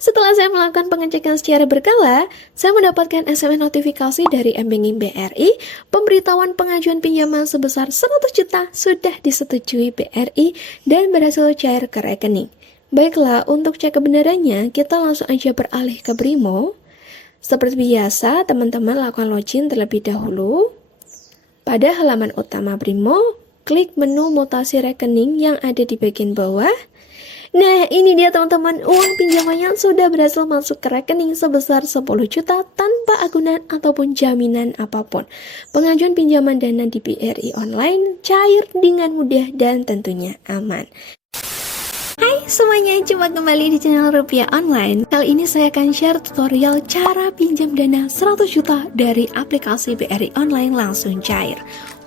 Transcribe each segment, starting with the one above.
Setelah saya melakukan pengecekan secara berkala, saya mendapatkan SMS notifikasi dari mBanking BRI, pemberitahuan pengajuan pinjaman sebesar 100 juta sudah disetujui BRI dan berhasil cair ke rekening. Baiklah, untuk cek kebenarannya, kita langsung aja beralih ke Brimo. Seperti biasa, teman-teman lakukan login terlebih dahulu. Pada halaman utama Brimo, klik menu mutasi rekening yang ada di bagian bawah. Nah, ini dia teman-teman, uang pinjamannya sudah berhasil masuk ke rekening sebesar 10 juta tanpa agunan ataupun jaminan apapun. Pengajuan pinjaman dana di BRI Online cair dengan mudah dan tentunya aman. Hai semuanya, jumpa kembali di channel Rupiah Online. Kali ini saya akan share tutorial cara pinjam dana 100 juta dari aplikasi BRI Online langsung cair.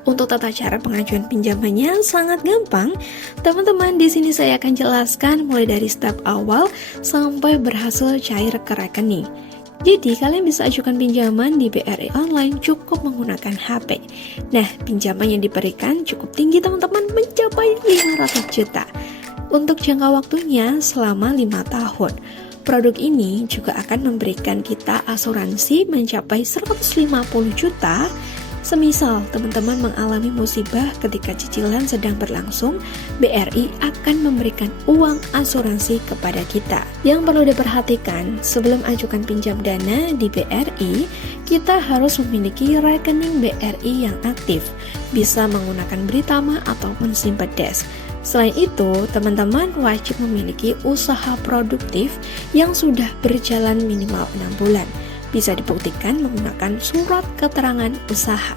Untuk tata cara pengajuan pinjamannya sangat gampang. Teman-teman, di sini saya akan jelaskan mulai dari step awal sampai berhasil cair ke rekening. Jadi, kalian bisa ajukan pinjaman di BRI Online cukup menggunakan HP. Nah, pinjaman yang diberikan cukup tinggi teman-teman, mencapai 500 juta. Untuk jangka waktunya selama 5 tahun. Produk ini juga akan memberikan kita asuransi mencapai 150 juta. Semisal teman-teman mengalami musibah ketika cicilan sedang berlangsung, BRI akan memberikan uang asuransi kepada kita. Yang perlu diperhatikan, sebelum ajukan pinjam dana di BRI, kita harus memiliki rekening BRI yang aktif, bisa menggunakan Britama ataupun Simpedes. Selain itu, teman-teman wajib memiliki usaha produktif yang sudah berjalan minimal 6 bulan. Bisa dibuktikan menggunakan surat keterangan usaha.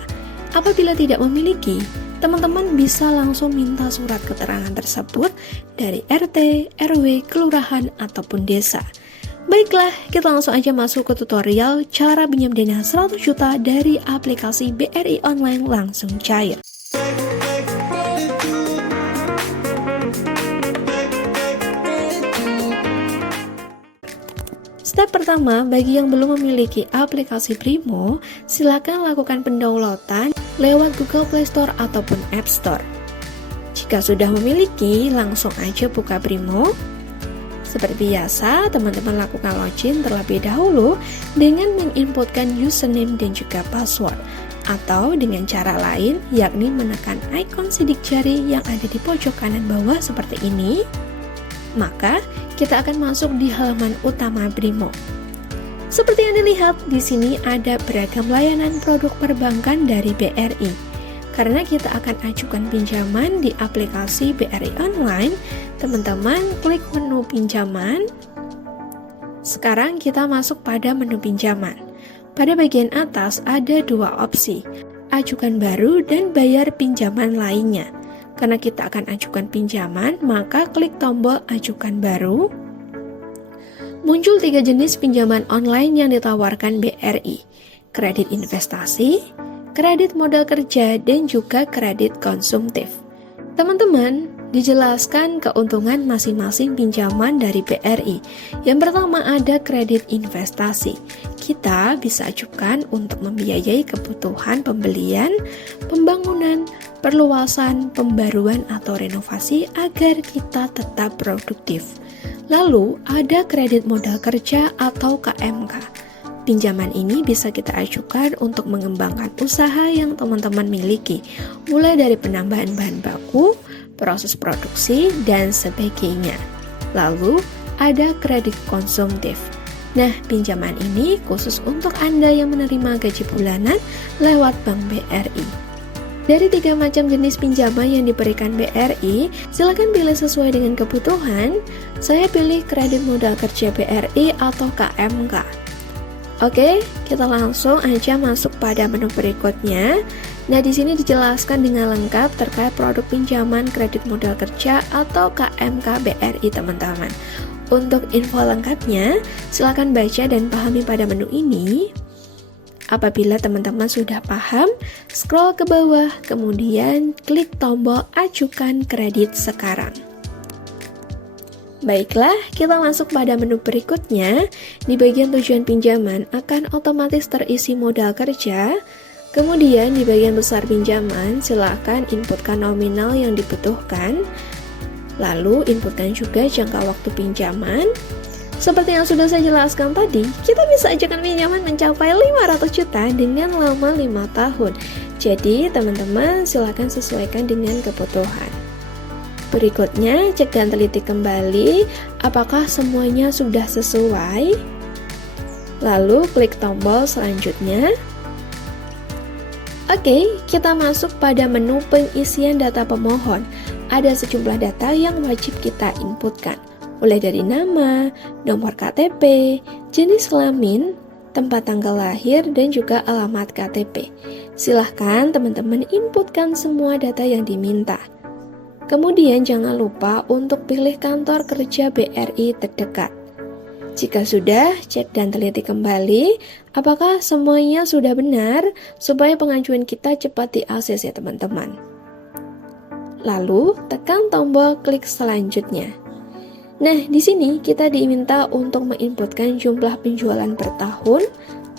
Apabila tidak memiliki, teman-teman bisa langsung minta surat keterangan tersebut dari RT, RW, kelurahan, ataupun desa. Baiklah, kita langsung aja masuk ke tutorial cara pinjam dana 100 juta dari aplikasi BRI Online langsung cair. Step pertama, bagi yang belum memiliki aplikasi Brimo, silakan lakukan pendownloadan lewat Google Play Store ataupun App Store. Jika sudah memiliki, langsung aja buka Brimo. Seperti biasa, teman-teman lakukan login terlebih dahulu dengan menginputkan username dan juga password. Atau dengan cara lain, yakni menekan ikon sidik jari yang ada di pojok kanan bawah seperti ini. Maka kita akan masuk di halaman utama Brimo. Seperti yang dilihat, di sini ada beragam layanan produk perbankan dari BRI. Karena kita akan ajukan pinjaman di aplikasi BRI Online, teman-teman klik menu pinjaman. Sekarang kita masuk pada menu pinjaman. Pada bagian atas ada dua opsi, ajukan baru dan bayar pinjaman lainnya. Karena kita akan ajukan pinjaman, maka klik tombol ajukan baru. Muncul 3 jenis pinjaman online yang ditawarkan BRI. Kredit investasi, kredit modal kerja, dan juga kredit konsumtif. Teman-teman, dijelaskan keuntungan masing-masing pinjaman dari BRI. Yang pertama ada kredit investasi. Kita bisa ajukan untuk membiayai kebutuhan pembelian, pembangunan, perluasan, pembaruan atau renovasi agar kita tetap produktif. Lalu ada kredit modal kerja atau KMK. Pinjaman ini bisa kita ajukan untuk mengembangkan usaha yang teman-teman miliki, mulai dari penambahan bahan baku, proses produksi, dan sebagainya. Lalu ada kredit konsumtif. Nah, pinjaman ini khusus untuk Anda yang menerima gaji bulanan lewat Bank BRI. Dari 3 macam jenis pinjaman yang diberikan BRI, silakan pilih sesuai dengan kebutuhan. Saya pilih kredit modal kerja BRI atau KMK. Oke, kita langsung aja masuk pada menu berikutnya. Nah, di sini dijelaskan dengan lengkap terkait produk pinjaman kredit modal kerja atau KMK BRI, teman-teman. Untuk info lengkapnya, silakan baca dan pahami pada menu ini. Apabila teman-teman sudah paham, scroll ke bawah, kemudian klik tombol ajukan kredit sekarang. Baiklah, kita masuk pada menu berikutnya. Di bagian tujuan pinjaman akan otomatis terisi modal kerja. Kemudian di bagian besar pinjaman, silakan inputkan nominal yang dibutuhkan. Lalu inputkan juga jangka waktu pinjaman. Seperti yang sudah saya jelaskan tadi, kita bisa ajukan pinjaman mencapai 500 juta dengan lama 5 tahun. Jadi, teman-teman silakan sesuaikan dengan kebutuhan. Berikutnya, cek dan teliti kembali apakah semuanya sudah sesuai. Lalu, klik tombol selanjutnya. Oke, kita masuk pada menu pengisian data pemohon. Ada sejumlah data yang wajib kita inputkan, mulai dari nama, nomor KTP, jenis kelamin, tempat tanggal lahir, dan juga alamat KTP. Silahkan teman-teman inputkan semua data yang diminta. Kemudian jangan lupa untuk pilih kantor kerja BRI terdekat. Jika sudah, cek dan teliti kembali apakah semuanya sudah benar supaya pengajuan kita cepat di-ACC teman-teman. Lalu, tekan tombol klik selanjutnya. Nah, di sini kita diminta untuk menginputkan jumlah penjualan per tahun,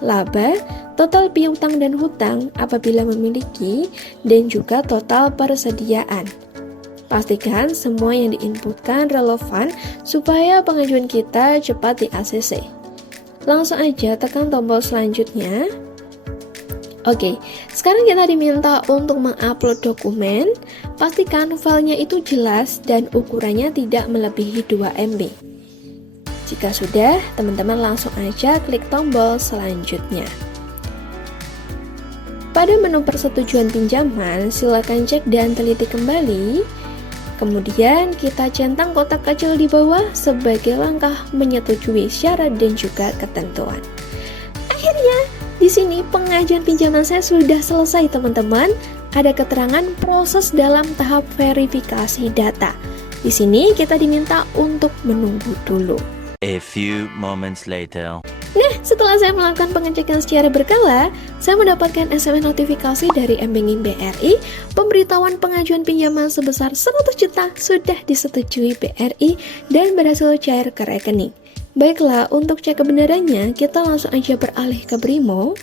laba, total piutang dan hutang apabila memiliki, dan juga total persediaan. Pastikan semua yang diinputkan relevan supaya pengajuan kita cepat di-ACC. Langsung aja tekan tombol selanjutnya. Oke, sekarang kita diminta untuk mengupload dokumen. Pastikan filenya itu jelas dan ukurannya tidak melebihi 2 MB. Jika sudah, teman-teman langsung aja klik tombol selanjutnya. Pada menu persetujuan pinjaman, silakan cek dan teliti kembali. Kemudian kita centang kotak kecil di bawah sebagai langkah menyetujui syarat dan juga ketentuan. Akhirnya, di sini pengajuan pinjaman saya sudah selesai teman-teman. Ada keterangan proses dalam tahap verifikasi data. Di sini kita diminta untuk menunggu dulu. A few moments later. Nah, setelah saya melakukan pengecekan secara berkala, saya mendapatkan SMS notifikasi dari mBanking BRI, pemberitahuan pengajuan pinjaman sebesar 100 juta sudah disetujui BRI dan berhasil cair ke rekening. Baiklah, untuk cek kebenarannya, kita langsung aja beralih ke Brimo.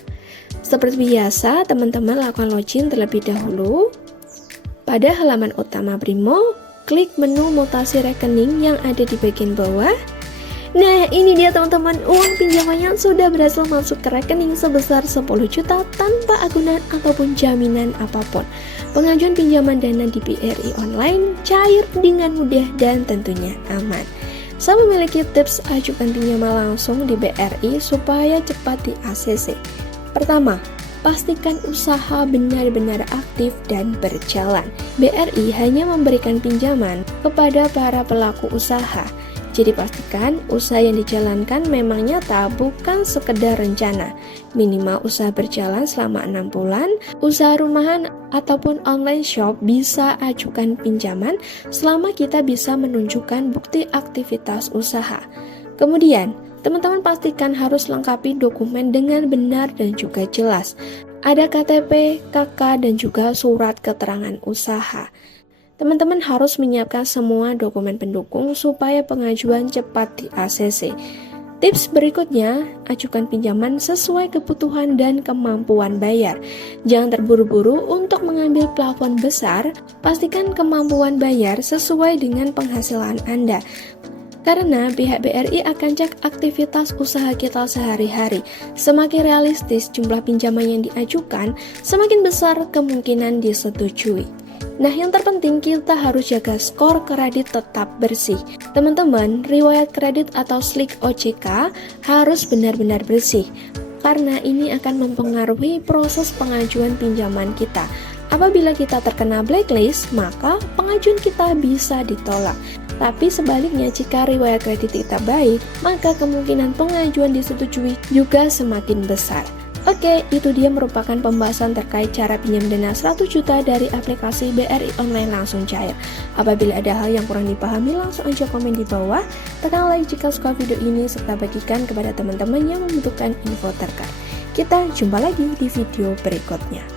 Seperti biasa, teman-teman lakukan login terlebih dahulu. Pada halaman utama Brimo, klik menu mutasi rekening yang ada di bagian bawah. Nah, ini dia teman-teman, uang pinjamannya sudah berhasil masuk ke rekening sebesar 10 juta tanpa agunan ataupun jaminan apapun. Pengajuan pinjaman dana di BRI online cair dengan mudah dan tentunya aman. Saya memiliki tips ajukan pinjaman langsung di BRI supaya cepat di-ACC. Pertama, pastikan usaha benar-benar aktif dan berjalan. BRI hanya memberikan pinjaman kepada para pelaku usaha. Jadi pastikan usaha yang dijalankan memang nyata, bukan sekedar rencana. Minimal usaha berjalan selama 6 bulan, usaha rumahan ataupun online shop bisa ajukan pinjaman selama kita bisa menunjukkan bukti aktivitas usaha. Kemudian, teman-teman pastikan harus lengkapi dokumen dengan benar dan juga jelas. Ada KTP, KK, dan juga surat keterangan usaha. Teman-teman harus menyiapkan semua dokumen pendukung supaya pengajuan cepat di-ACC. Tips berikutnya, ajukan pinjaman sesuai kebutuhan dan kemampuan bayar. Jangan terburu-buru untuk mengambil plafon besar, pastikan kemampuan bayar sesuai dengan penghasilan Anda. Karena pihak BRI akan cek aktivitas usaha kita sehari-hari. Semakin realistis jumlah pinjaman yang diajukan, semakin besar kemungkinan disetujui. Nah, yang terpenting kita harus jaga skor kredit tetap bersih. Teman-teman, riwayat kredit atau slik OJK harus benar-benar bersih, karena ini akan mempengaruhi proses pengajuan pinjaman kita. Apabila kita terkena blacklist, maka pengajuan kita bisa ditolak. Tapi sebaliknya, jika riwayat kredit kita baik, maka kemungkinan pengajuan disetujui juga semakin besar. Oke, itu dia merupakan pembahasan terkait cara pinjam dana 100 juta dari aplikasi BRI Online langsung cair. Apabila ada hal yang kurang dipahami, langsung aja komen di bawah. Tekan like jika suka video ini, serta bagikan kepada teman-teman yang membutuhkan info terkait. Kita jumpa lagi di video berikutnya.